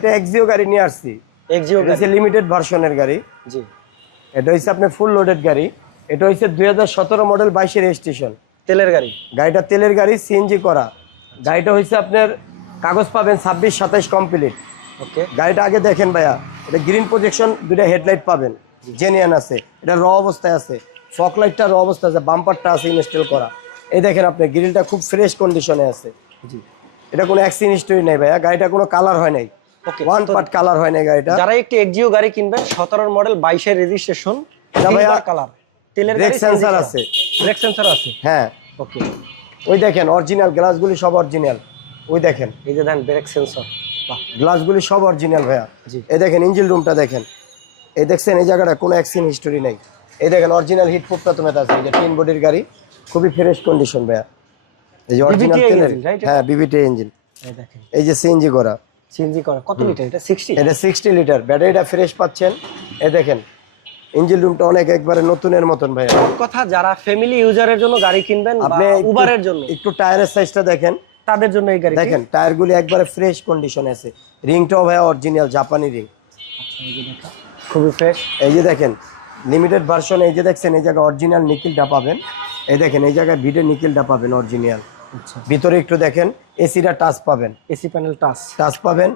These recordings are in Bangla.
এটা এক্সিও গাড়ি নিয়ে আসছি। এক্সিও এটা লিমিটেড ভার্সনের গাড়ি। জি। এটা হচ্ছে আপনার ফুল লোডেড গাড়ি। এটা হচ্ছে দুই হাজার সতেরো মডেল বাইশের রেজিস্ট্রেশন তেলের গাড়ি? গাড়িটা তেলের গাড়ি সিএনজি করা। গাড়িটা হচ্ছে আপনার কাগজ পাবেন ছাব্বিশ সাতাইশ কমপ্লিট ওকে। গাড়িটা আগে দেখেন ভাইয়া। এটা গ্রিন প্রজেকশন দুইটা হেডলাইট পাবেন। জেনিয়ান আছে। এটা র অবস্থায় আছে। ফক লাইটটা র অবস্থায় আছে বাম্পারটা আছে ইনস্টল করা। এই দেখেন আপনি গ্রিলটা খুব ফ্রেশ কন্ডিশনে আছে। জি। এটা কোনো অ্যাক্সিডেন্ট হিস্টোরি নেই ভাইয়া। গাড়িটা কোনো কালার হয় নাই। ওয়ান পার্ট কালার হয় নাই গাড়িটা। যারা একটি এক্সিও গাড়ি কিনবেন সতেরোর মডেল বাইশের রেজিস্ট্রেশন কালার তেলের ব্রেক সেন্সার আছে। ব্রেক সেন্সার আছে? হ্যাঁ। ওকে ওই দেখেন অরিজিনাল গ্লাসগুলি সব অরিজিনাল ওই দেখেন। এই যে দেন ব্রেক সেন্সর গ্লাসগুলি সব অরিজিনাল ভাইয়া। এই দেখেন ইঞ্জিন রুমটা দেখেন। এই দেখছেন এই জায়গাটা কোনো অ্যাক্সিডেন্ট হিস্টোরি নেই। এই দেখেন অরিজিনাল হিট প্রুফটা তো মেটা আছে এই যে তিন বডির গাড়ি খুবই ফ্রেশ কন্ডিশন ভাইয়া। এই যে অরিজিনাল তেলের হ্যাঁ বিবিটি ইঞ্জিন এই দেখেন। এই যে সিএনজি করা। সিএনজি করা। কত লিটার? এটা 60 এটা সিক্সটি লিটার। ব্যাটারিটা ফ্রেশ পাচ্ছেন। এই দেখেন ইঞ্জিন রুমটা অনেক একবারে নতুনের মতন ভাইয়া। কথা যারা ফ্যামিলি ইউজারের জন্য গাড়ি কিনবেন আপনি বা উবারের জন্য একটু টায়ারের সাইজটা দেখেন। তাদের জন্য এই গাড়ি দেখেন টায়ারগুলি একবারে ফ্রেশ কন্ডিশনে আছে। রিংটাও ভাই অরিজিনাল জাপানি রিং খুবই ফ্রেশ এই যে দেখেন লিমিটেড ভার্সন এই যে দেখছেন এই জায়গায় অরিজিনাল নিকিলটা পাবেন। এই দেখেন এই জায়গায় ভিডে নিকিলটা পাবেন অরিজিনাল ভিতরে একটু দেখেন এসিটা টাচ পাবেন। AC panel touch. টাচ পাবেন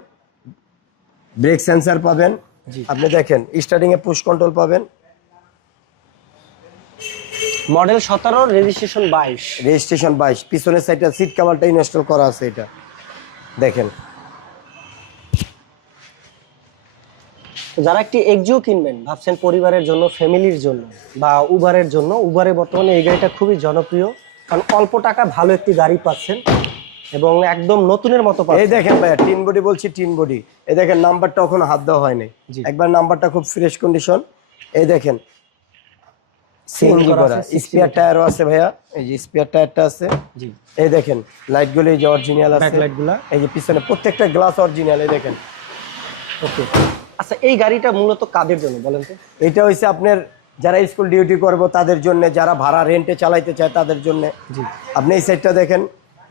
ব্রেক সেন্সার পাবেন। আপনি দেখেন স্টার্টিং এ পুশ কন্ট্রোল পাবেন। মডেল সতেরো রেজিস্ট্রেশন বাইশ। রেজিস্ট্রেশন বাইশ। পিছনের সাইডটা সিট কাভারটা ইনস্টল করা আছে এটা। দেখেন। যারা একটি এক্সিও কিনবেন ভাবছেন পরিবারের জন্য ফ্যামিলির জন্য বা উবারের জন্য উবারে বর্তমানে এই গাড়িটা খুবই জনপ্রিয়। কারণ অল্প টাকা ভালো একটি গাড়ি পাচ্ছেন এবং একদম নতুনের মতো এই দেখেন ভাইয়া টিন বডি বলছি টিন বডি। এই দেখেন নাম্বারটা ওখানে হাত দেওয়া হয়নি। একবার নাম্বারটা খুব ফ্রেশ কন্ডিশন। এই দেখেন সিএনজি করা করা। আছে, 60 স্পেয়ার টায়ারও আছে ভাইয়া। এই যে স্পেয়ার টায়ারটা আছে। জি। এই দেখেন লাইটগুলো এই যে অরিজিনাল আছে। এই যে পিছনে প্রত্যেকটা গ্লাস অরিজিনাল এই দেখেন। ওকে আচ্ছা এই গাড়িটা মূলত কাদের জন্য বলেন তো? এটা হইছে আপনার যারা স্কুল ডিউটি করব তাদের জন্য যারা ভাড়া রেন্টে চালাইতে চায় তাদের জন্য। আপনি এই সাইডটা দেখেন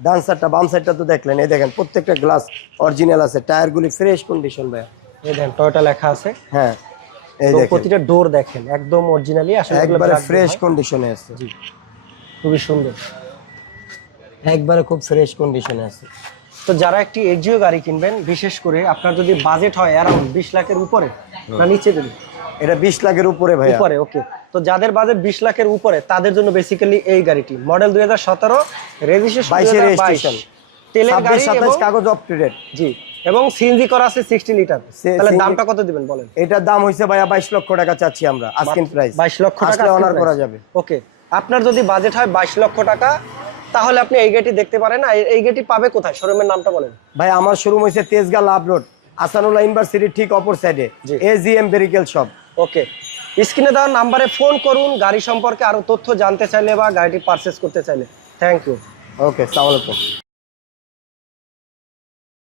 ডান সাইডটা বাম সাইডটা তো দেখলেন এই দেখেন প্রত্যেকটা গ্লাস অরিজিনাল আছে টায়ারগুলি ফ্রেশ কন্ডিশন ভাইয়া। এই দেখেন টয়োটা লেখা আছে। হ্যাঁ এই দেখেন। প্রতিটা ডোর দেখেন একদম অরিজিনালি আসলে একবারে ফ্রেশ। কন্ডিশনে আছে। জি খুবই সুন্দর। একবারে খুব ফ্রেশ কন্ডিশনে আছে। তো যারা একটি এক্সিও গাড়ি কিনবেন বিশেষ করে আপনার যদি বাজেট হয় অ্যারাউন্ড বিশ লাখের উপরে না নিচে দিন এটা বিশ লাখের উপরে ভাইয়া। উপরে ওকে তো যাদের বাজেট বিশ লাখের উপরে তাদের জন্য বেসিক্যালি এই গাড়িটি। মডেল দুই হাজার সতেরো রেজিস্ট্রেশন বাইশের রেজিস্ট্রেশন তেলের গাড়ি সাতাশ এবং কাগজ অফ টু ডেট জি এবং সিএনজি করা আছে সিক্সটি লিটার তাহলে দামটা কত দিবেন বলেন? এটার দাম হয়েছে ভাইয়া বাইশ লক্ষ টাকা চাচ্ছি আমরা প্রাইস বাইশ লক্ষ টাকা অনার করা যাবে। ওকে আপনার যদি বাজেট হয় বাইশ লক্ষ টাকা তাহলে আপনি এই গাড়ি দেখতে পারেন। আর এই গাড়ি পাবে কোথায়? শোরুমের নামটা বলেন। ভাই আমার শোরুম হয়েছে তেজগাঁ লাভ রোড আসানুল্লাহ ইউনিভার্সিটির ঠিক অপর সাইডে জি। এ জি এম ভেরিকেল শপ ওকে স্ক্রিনে দেওয়ার নাম্বারে ফোন করুন, গাড়ি সম্পর্কে আরও তথ্য জানতে চাইলে বা গাড়িটি পারচেস করতে চাইলে। থ্যাংক ইউ ওকে সালামালাইকুম